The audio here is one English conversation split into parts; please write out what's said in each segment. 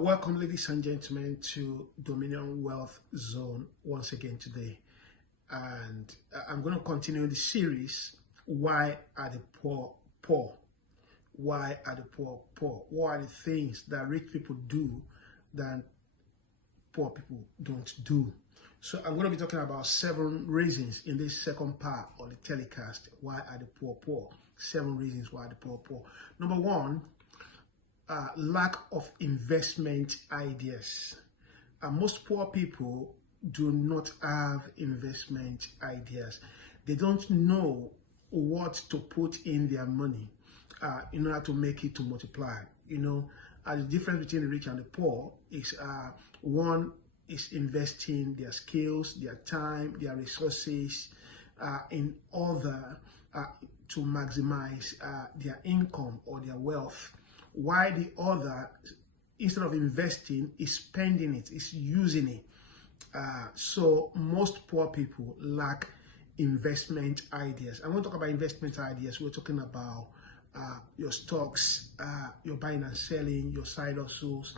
Welcome, ladies and gentlemen, to Dominion Wealth Zone once again today. And I'm going to continue the series, Why Are the Poor Poor? Why are the poor poor? What are the things that rich people do that poor people don't do? So I'm going to be talking about 7 reasons in this second part of the telecast. Why are the poor poor? 7 reasons why the poor poor. Number 1, lack of investment ideas. Most poor people do not have investment ideas. They don't know what to put in their money in order to make it to multiply. The difference between the rich and the poor is one is investing their skills, their time, their resources in order to maximize their income or their wealth. While the other, instead of investing, is spending it, is using it. So most poor people lack investment ideas. And when we talk about investment ideas, we're talking about your stocks, your buying and selling, your side hustles,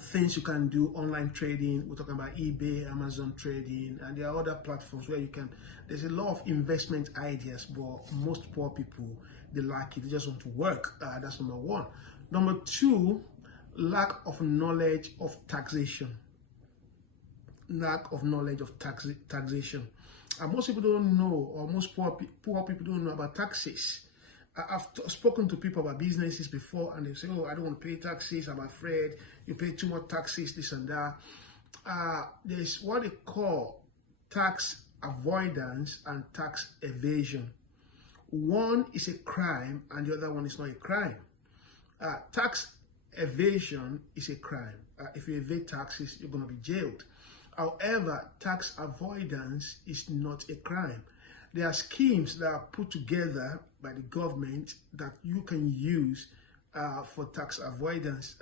things you can do, online trading. We're talking about eBay, Amazon trading, and there are other platforms where you can. There's a lot of investment ideas, but most poor people, they lack it. They just want to work. That's number 1. Number 2, lack of knowledge of taxation. Lack of knowledge of taxation. Most people don't know, or most poor people don't know about taxes. I've spoken to people about businesses before, and they say, "Oh, I don't want to pay taxes. I'm afraid you pay too much taxes, this and that." There's what they call tax avoidance and tax evasion. One is a crime, and the other one is not a crime. Tax evasion is a crime. If you evade taxes, you're going to be jailed. However, tax avoidance is not a crime. There are schemes that are put together by the government that you can use for tax avoidance.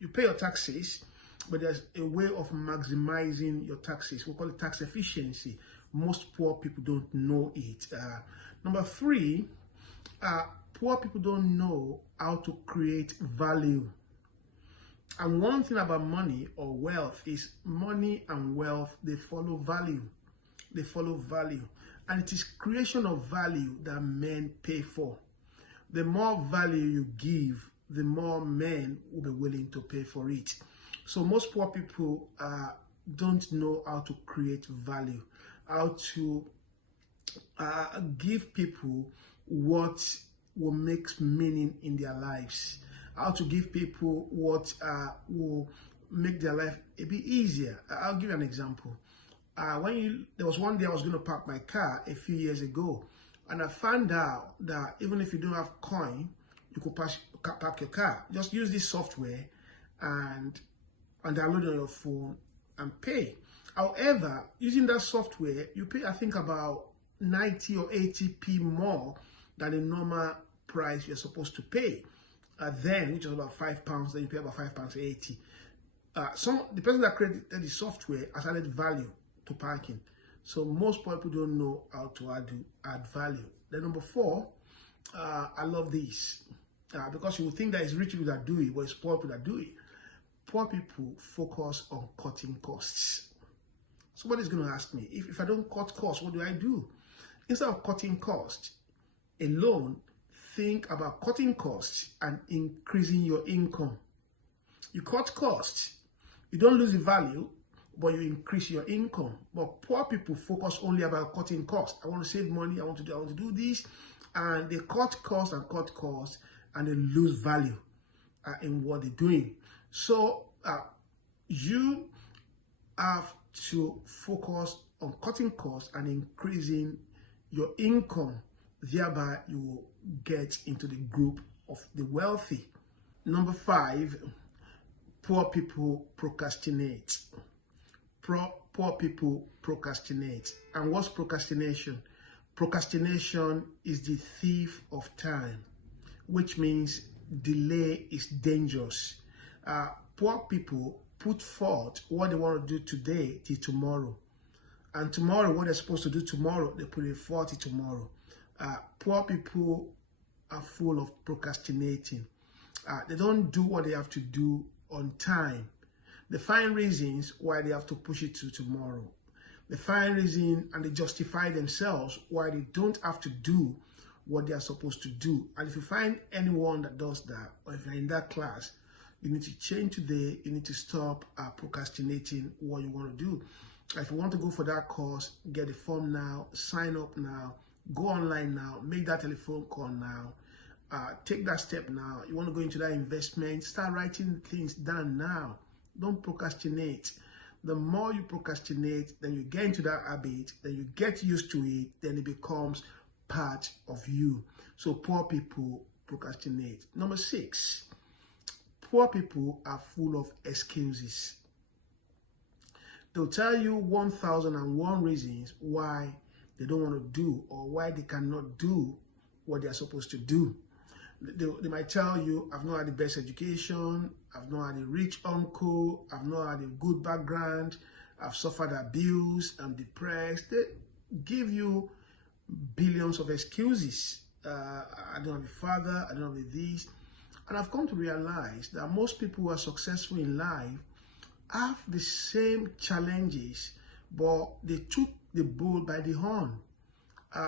You pay your taxes, but there's a way of maximizing your taxes. We call it tax efficiency. Most poor people don't know it. Number 3, poor people don't know how to create value. And one thing about money or wealth is money and wealth, they follow value. They follow value. And it is creation of value that men pay for. The more value you give, the more men will be willing to pay for it. So most poor people don't know how to create value, how to give people what will make meaning in their lives, how to give people what will make their life a bit easier. I'll give you an example. There was one day I was going to park my car a few years ago, and I found out that even if you don't have coin, you could park your car. Just use this software and download it on your phone and pay. However, using that software, you pay, I think, about 90 or 80p more than the normal price you're supposed to pay. Then, which was about £5, then you pay about £5.80. The person that created the software has added value to parking. So most people don't know how to add value. Then number 4, I love this because you would think that it's rich people that do it, but it's poor people that do it. Poor people focus on cutting costs. Somebody's going to ask me, if I don't cut costs, what do I do? Instead of cutting costs alone, think about cutting costs and increasing your income. You cut costs, you don't lose the value, but you increase your income. But poor people focus only about cutting costs. I want to save money, I want to do this, and they cut costs, and they lose value in what they're doing. So you have to focus on cutting costs and increasing your income. Thereby, you will get into the group of the wealthy. Number 5, poor people procrastinate. Poor people procrastinate. And what's procrastination? Procrastination is the thief of time, which means delay is dangerous. Poor people put forth what they want to do today till tomorrow. And tomorrow, what they're supposed to do tomorrow, they put it forth till tomorrow. Poor people are full of procrastinating. They don't do what they have to do on time. They find reasons why they have to push it to tomorrow. They find reason and they justify themselves why they don't have to do what they are supposed to do. And if you find anyone that does that, or if you're in that class, you need to change today. You need to stop procrastinating what you want to do. If you want to go for that course, get the form now, sign up now, go online now, make that telephone call now, take that step now. You want to go into that investment, start writing things down now. Don't procrastinate. The more you procrastinate, then you get into that habit, then you get used to it, then it becomes part of you. So poor people procrastinate. Number 6, poor people are full of excuses. They'll tell you 1,001 reasons why they don't want to do or why they cannot do what they are supposed to do. They might tell you, I've not had the best education, I've not had a rich uncle, I've not had a good background, I've suffered abuse, I'm depressed. They give you billions of excuses. I don't have a father, I don't have a this. And I've come to realize that most people who are successful in life have the same challenges, but they took the bull by the horn.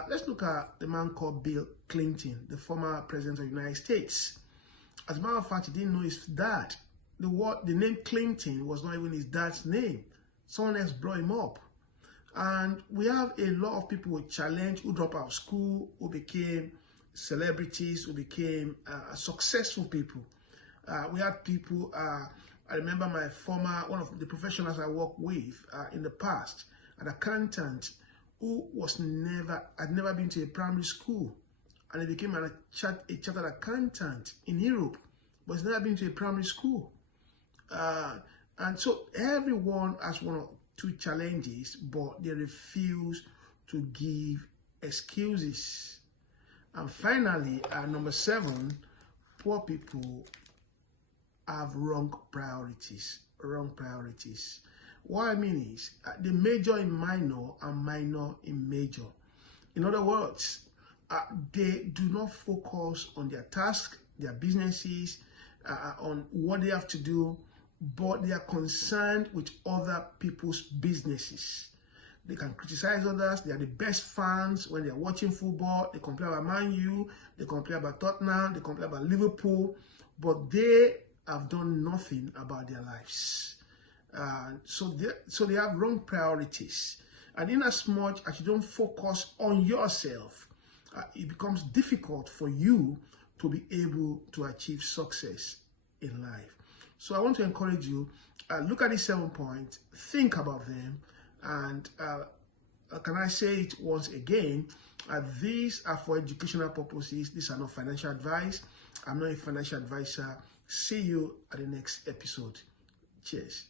Let's look at the man called Bill Clinton, the former president of the United States. As a matter of fact, he didn't know his dad. The name Clinton was not even his dad's name. Someone else brought him up. And we have a lot of people who challenge, who dropped out of school, who became celebrities, who became successful people. We had people, I remember one of the professionals I worked with in the past, an accountant who had never been to a primary school, and he became a chartered accountant in Europe, but he's never been to a primary school. And so everyone has one or two challenges, but they refuse to give excuses. And finally, number 7, poor people have wrong priorities. What I mean is, they major in minor and minor in major. In other words, they do not focus on their task, their businesses, on what they have to do, but they are concerned with other people's businesses. They can criticize others. They are the best fans when they are watching football. They complain about Man U, they complain about Tottenham, they complain about Liverpool, but they have done nothing about their lives. So they have wrong priorities. And in as much as you don't focus on yourself, it becomes difficult for you to be able to achieve success in life. So I want to encourage you, look at these 7 points, think about them, and can I say it once again, these are for educational purposes. These are not financial advice. I'm not a financial advisor. See you at the next episode. Cheers.